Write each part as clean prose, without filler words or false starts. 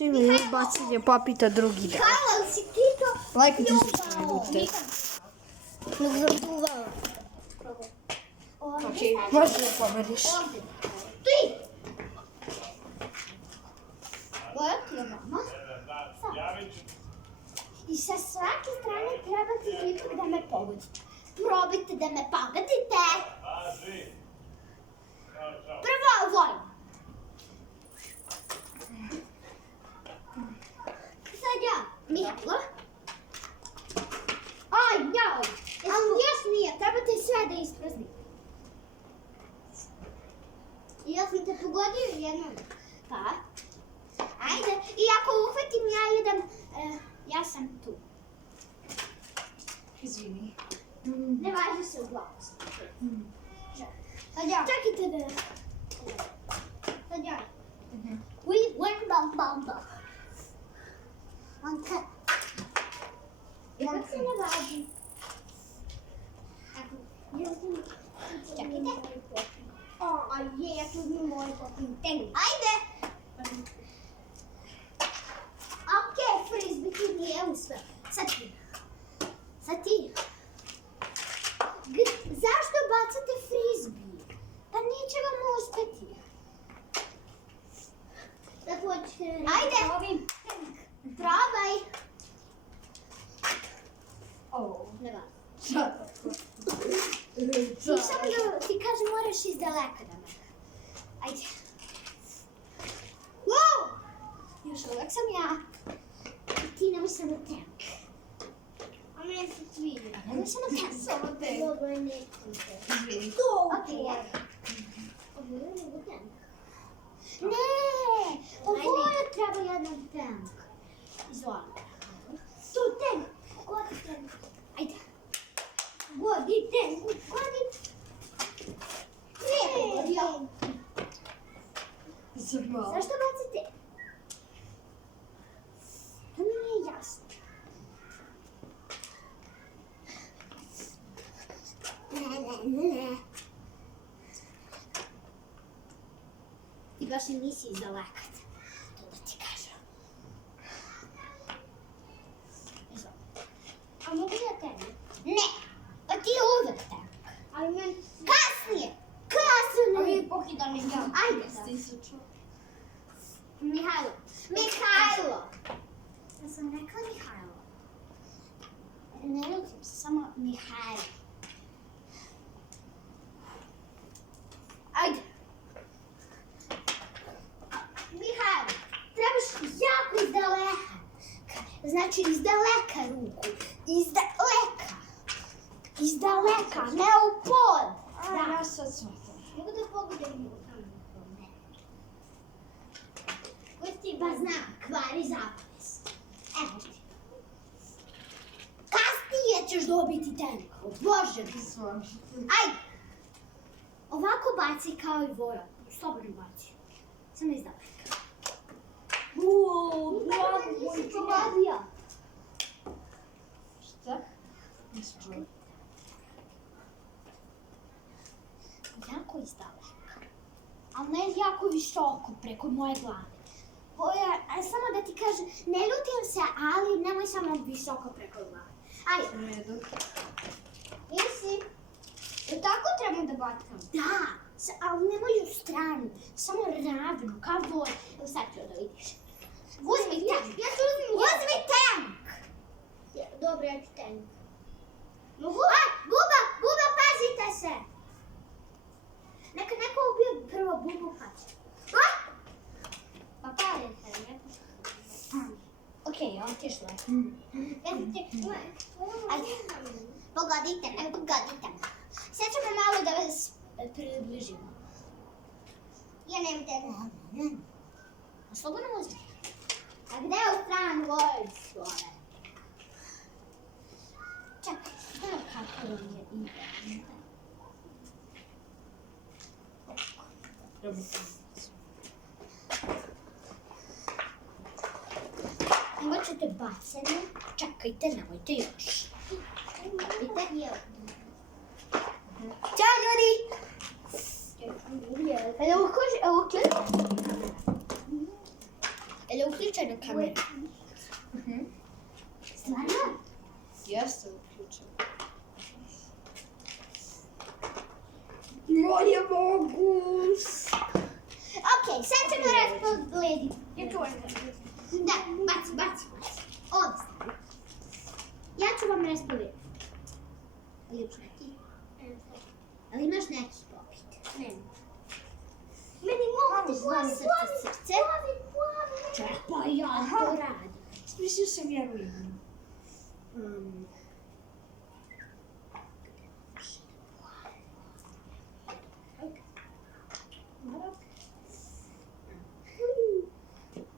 Ili bacanje popita drugi dan. Hvala, si ti to Lajkajte i subscribe. Nego sam duvala. Ok, možeš da pomeriš. Ti! Ovo je kilograma. I sa svake strane trebate ipak da me pogodite. Probajte da me pogodite. Prvo ovo. Sad ja, Mihajlo. Aj, jao. Ali još nije, trebate sve da ispraznite. I ja sam te pogodio jednom. Pa? Ajde, i ako uhvatim ja idem, ja sam tu. Izvini. Ne važi se u glavu. Sad ja. Čekajte da... Sad ja. We went bam bam bam. On cut. Kako se ne važi? Čekajte. A je, ja tu uzmem moj popin tenk. Ajde! Ok, frisbee ti nije uspeo. Sad ti. Sad ti. Zašto bacate frisbee? Pa neće vam uspeti. Da hoćete... Ajde! Ovim tenk. Probaj. Ne va. I samo da ti kažem, moraš iz daleka da me. Ajde. Wow! Još uvek sam ja. I ti nemoj samo tank. A meni se sviđa. Nemoj samo tank. Samo tank. Dobro je nećete. Izvini. Ok, ja. Ovo je nego tank. Ne! Ovo je treba jedan tank. Izvoli. Tu tank. Godi tank. Ajde. Godi tank. Godi. Lijepo godio. Zašto bacite? To mi nije jasno. Ne. Ti baš i nisi izdalekat. To da ti kažem. A mogu ja tebi? Ne. Pa ti je uvek tank. Ali meni... Kasnije. Kasnije. Ali pokidam mi ga. Ajde sad. Mihajlo. Ja sam rekla Mihajlo. Ne ljutim se, samo Mihajlo. Ajde. Mihajlo, trebaš jako izdaleka. Znači izdaleka ruku. Izdaleka, ne u pod. Da, ja sad svatam. Mogu da pogodem u tamo? Ne. Pusti, pa znam, kvari zapade se. Evo ti. Kasnije ćeš dobiti tank. O Bože. Ajde. Ovako baci kao i voran. Slobodno baci. Samo izdaleka. Bravo, nisi pogodio. Šta? Nisam čuo. Jako izdaleka. Ali ne jako visoko, preko moje glave. Samo da ti kažem, ne ljutim se, ali nemoj samo visoko preko glave. Ajde. U redu. Jesi? Tako treba da batkam? Da, ali nemoj u stranu. Samo ravno, kao voj. Evo sad ću da vidiš. Uzmi tank. Ja ću uzmi tank. Dobro, ja ću tank. Mogu? Buba, pazite se. Neka neko ubije prvo Bubu pa će. Pa pazite, ne? Okej, otišla je. Ajde, pogodite me. Sad ćemo malo da vas približimo. Ja nemam te. Slobodno uzmi. A gde je u stranu vojsko? Čekaj, gledaj kako vam je Igra. Imat ćete bacanje. Čekajte, nemojte još. Ćao ljudi! Hello, Uključaj na kameru. Stvarno? Jeste uključaj. Moje mogus! Ok, sad ćemo raspodlediti. Ja čuvam. Da, baci. Ovdje stavi. Ja ću vam raspodlediti. Lijepo neki. Ali imaš neki popit? Ne. Meni mogu ti plavi srce. Pa ja to radim. Mislio sam ja rujem.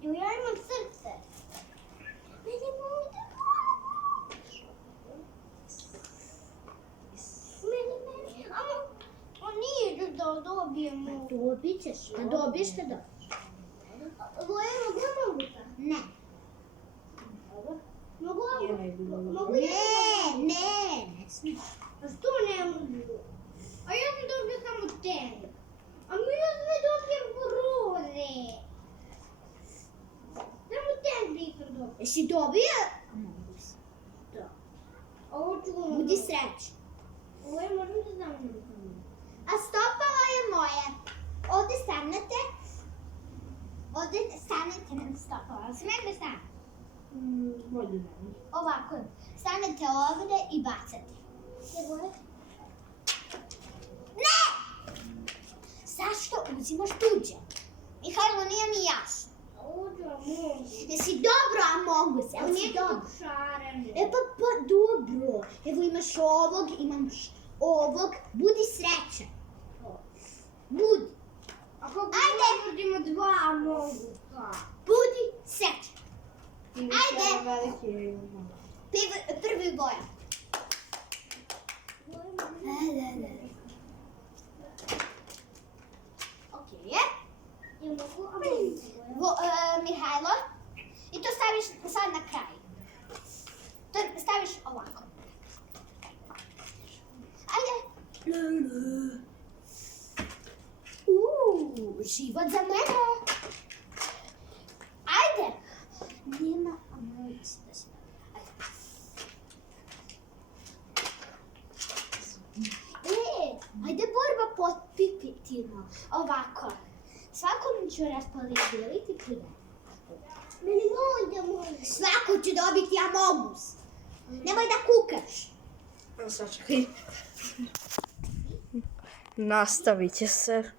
Ja imam srce. Meni mogu ti Meni. A nije da dobijemo. Dobit ćeš. Da dobiješ te dobiješ. Lojeno, gdje mogu ta? Ne. Mogu ovo? Ne smiješ. A što ne mogu? A ja sam dobio samo te. A mi ne dobijem brode. Samo te nisam dobio. Jesi dobio? Mogu se. Da. Budi srećan. Ovo je možda da znam. A stopalo je moje. Ovdje stanete. Ovdje stanete na stopalo. Smijem da stane? Bolje ne. Ovako. Stanete ovdje i bacate. Ne! Zašto uzimaš tuđe? Mihajlo, nije mi jasno. Jesi dobro, a mogu se. Nije dobro. Pa dobro. Evo imaš ovog, imaš ovog. Budi srećan. Budi. Ajde. Budimo dva mogu. Budi srećan. Ajde. Prvi boja. Ok. Mihajlo. I to staviš sad na kraj. To staviš ovako. Ajde. Život za mene. Ajde. Nema amunicije da se ajde borba pod pipitima. Ovako. Svakom ću raspodeliti prije. Meni mogu. Svako ću dobiti amogus. Nemoj da kukaš. Sačekaj. Nastavit će se.